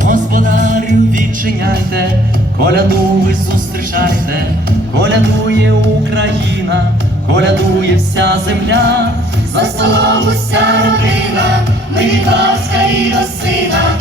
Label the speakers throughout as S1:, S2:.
S1: Господарю відчиняйте, коляду ви зустрічайте, колядує Україна, колядує вся земля, за столом уся родина, від батька і до сина,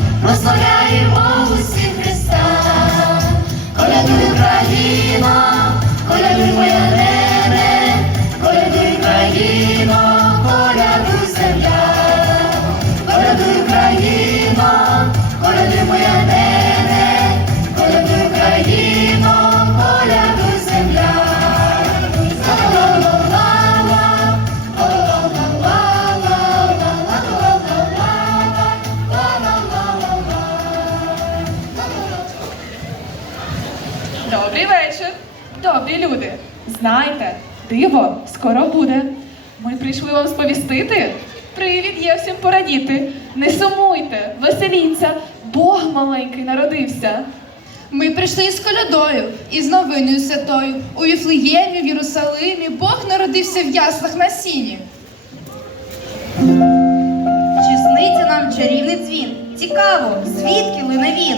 S2: Добрий вечір, добрі люди. Знайте, диво скоро буде. Ми прийшли вам сповістити. Привід є всім порадіти. Не сумуйте, веселіться, Бог маленький народився.
S3: Ми прийшли із колядою, із новиною святою. У Віфлеємі, в Єрусалимі Бог народився в яслах на сіні.
S4: Чи нам чарівний дзвін? Цікаво, звідки лине він?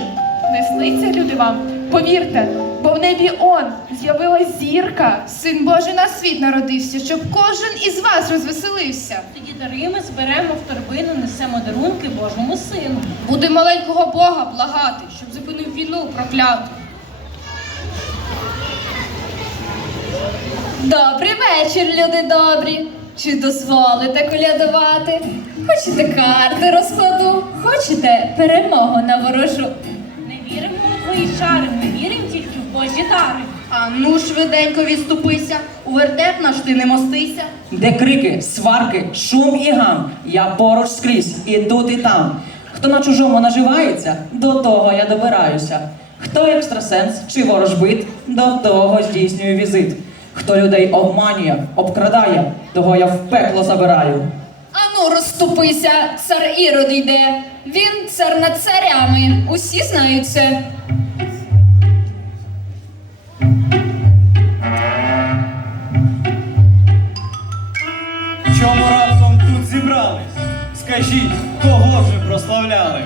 S2: Не сниться, люди вам, повірте, бо в небі он з'явилась зірка.
S3: Син Божий на світ народився, щоб кожен із вас розвеселився.
S5: Тоді дари ми зберемо в торбину, несемо дарунки Божому сину.
S3: Буде маленького Бога благати, щоб зупинив війну прокляту.
S6: Добрий вечір, люди добрі. Чи дозволите колядувати? Хочете карти розкладу, хочете перемогу на ворожу.
S5: Твої чари, ми віримо тільки в Божі дари.
S4: А ну швиденько відступися, у вертеп наш ти не мостися.
S7: Де крики, сварки, шум і гам, я поруч скрізь, і тут, і там. Хто на чужому наживається, до того я добираюся. Хто екстрасенс чи ворожбит, до того здійснюю візит. Хто людей обманює, обкрадає, того я в пекло забираю.
S6: Ану, розступися, цар Ірод йде. Він цар над царями. Усі знають це.
S8: Скажіть, кого вже прославляли?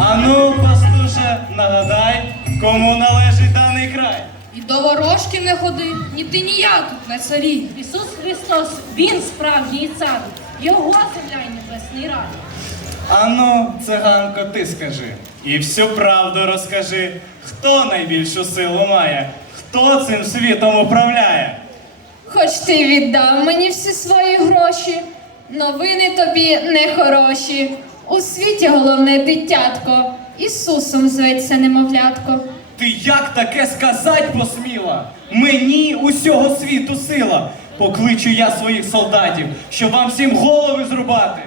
S8: Ану, пастуше, нагадай, кому належить даний край.
S3: І до ворожки не ходи, ні ти, ні я тут не царі.
S5: Ісус Христос, Він справжній цар, Його земля й небесний рай.
S8: Ану, циганко, ти скажи. І всю правду розкажи, хто найбільшу силу має, хто цим світом управляє.
S6: Хоч ти віддав мені всі свої гроші, новини тобі не хороші. У світі головне дитятко, Ісусом зветься немовлятко.
S8: Ти як таке сказать посміла? Мені усього світу сила. Покличу я своїх солдатів, щоб вам всім голови зрубати.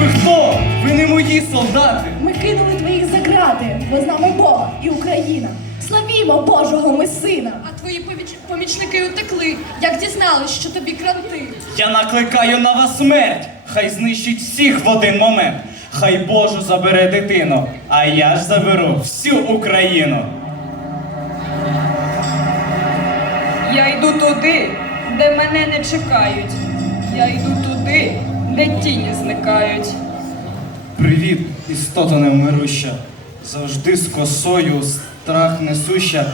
S8: Ви хто? Ви не мої солдати.
S9: Ми кинули твоїх за грати, бо з нами Бог і Україна. Славімо Божого ми сина.
S3: А твої поміч- помічники утекли, як дізнались, що тобі кранти.
S8: Я накликаю на вас смерть. Хай знищить всіх в один момент. Хай Божу забере дитину, а я ж заберу всю Україну.
S2: Я йду туди, де мене не чекають. Я йду туди, де тіні зникають.
S8: Привіт, істота невмируща, завжди з косою страх несуща.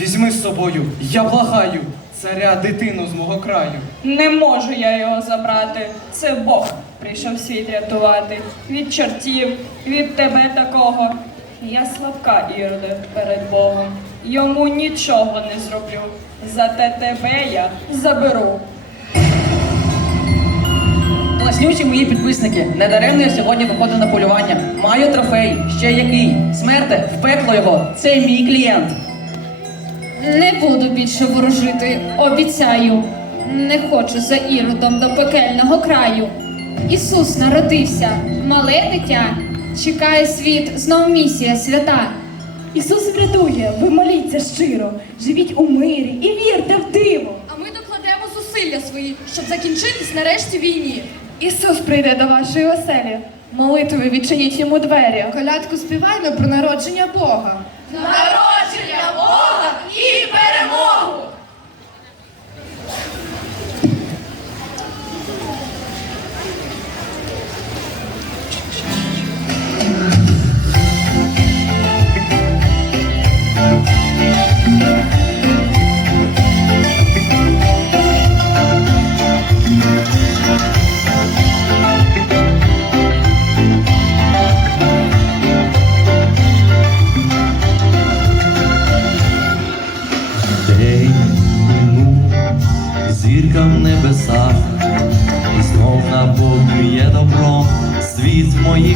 S8: Візьми з собою, я благаю, царя дитину з мого краю.
S2: Не можу я його забрати. Це Бог прийшов світ рятувати. Від чортів, від тебе такого. Я слабка, Іроде, перед Богом. Йому нічого не зроблю. Зате тебе я заберу.
S7: Класнючі мої підписники, недаремно я сьогодні виходив на полювання. Маю трофей, ще який. Смерте, в пекло його, це мій клієнт.
S6: Не буду більше ворожити, обіцяю. Не хочу за іродом до пекельного краю. Ісус народився, мале дитя. Чекає світ, знов місія свята.
S9: Ісус врятує, ви моліться щиро, живіть у мирі і вірте в диво.
S3: А ми докладемо зусилля свої, щоб закінчитись нарешті війні.
S9: Ісус прийде до вашої оселі. Молитвою відчиніть йому двері.
S3: Колядку співаємо про народження Бога.
S9: Народження Бога і перемогу!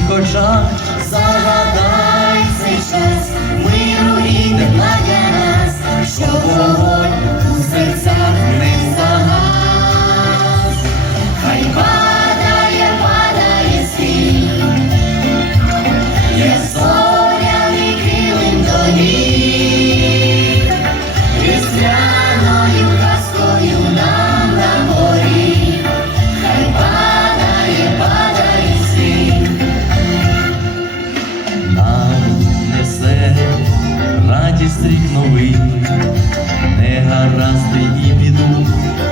S1: Моїх очах. Загадай цей час миру і тепла для нас, що вогонь у серцях радість рік новий, негаразди і біду,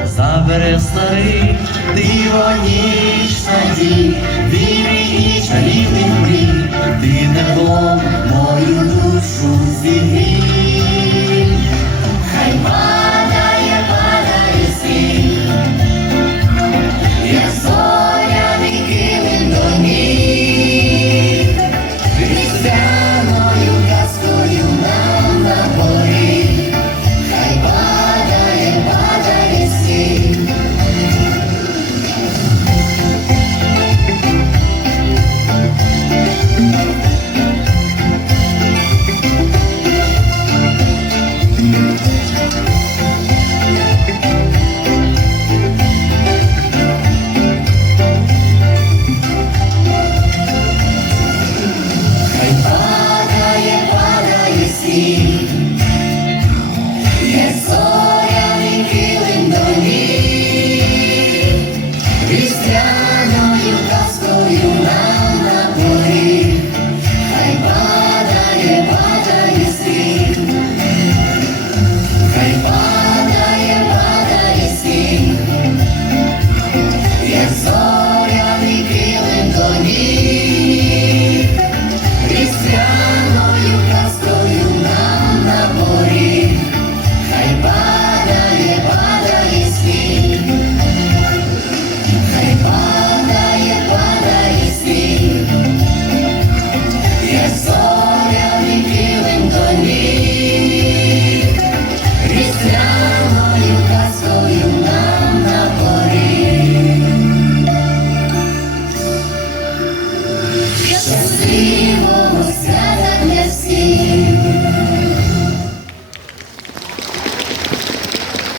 S1: забере старий, диво ніч саді, вірі і чарівних мрій, ти теплом мою душу зігрій.